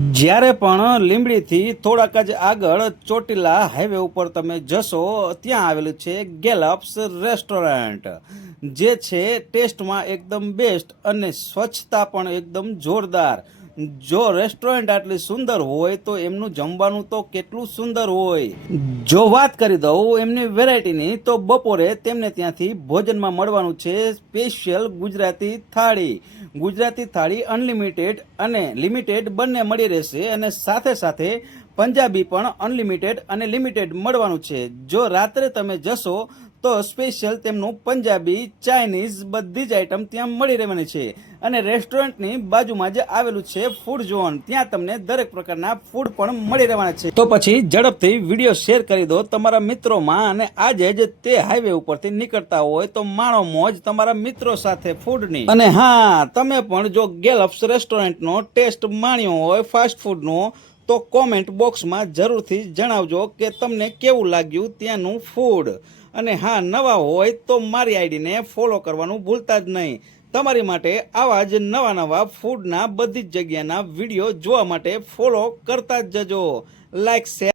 જ્યારે પણ લીંબડીથી થોડાક જ આગળ ચોટીલા હાઈવે ઉપર તમે જશો ત્યાં આવેલું છે ગેલપ્સ રેસ્ટોરન્ટ, જે છે ટેસ્ટમાં એકદમ બેસ્ટ અને સ્વચ્છતા પણ એકદમ જોરદાર. જો રેસ્ટોરન્ટ આટલી સુંદર હોય તો એમનું જમવાનું તો કેટલું સુંદર હોય. જો વાત કરી દઉં એમની વેરાયટીની, તો બપોરે તેમને ત્યાંથી ભોજનમાં મળવાનું છે સ્પેશિયલ ગુજરાતી થાળી. ગુજરાતી થાળી અનલિમિટેડ અને લિમિટેડ બંને મળી રહેશે, અને સાથે સાથે પંજાબી પણ અનલિમિટેડ અને લિમિટેડ મળવાનું છે. જો રાત્રે તમે જશો તો સ્પેશિયલ તેમનું પંજાબી, ચાઇનીઝ બધી જ આઈટમ ત્યાં મળી રહેવાની છે. અને રેસ્ટોરન્ટની બાજુમાં જ આવેલું છે ફૂડ ઝોન, ત્યાં તમને દરેક પ્રકારના ફૂડ પણ મળી રહેવાના છે. તો પછી ઝડપથી વિડીયો શેર કરી દો તમારા મિત્રોમાં, અને આજે જ તે હાઈવે ઉપરથી નીકળતા હોય તો માણો મોજ તમારા મિત્રો સાથે ફૂડની. અને હા, તમે પણ જો ગેલપ્સ રેસ્ટોરન્ટનો ટેસ્ટ માણ્યો હોય ફાસ્ટ ફૂડનો, તો કોમેન્ટ બોક્સમાં જરૂરથી જણાવજો કે તમને કેવું લાગ્યું ત્યાંનું ફૂડ. અને હા, નવા હોય તો મારી આઈડીને ફોલો કરવાનું ભૂલતા જ નહીં. તમારી માટે આવા જ નવા ફૂડના બધી જ જગ્યાના વિડીયો જોવા માટે ફોલો કરતા જ જજો. Like, share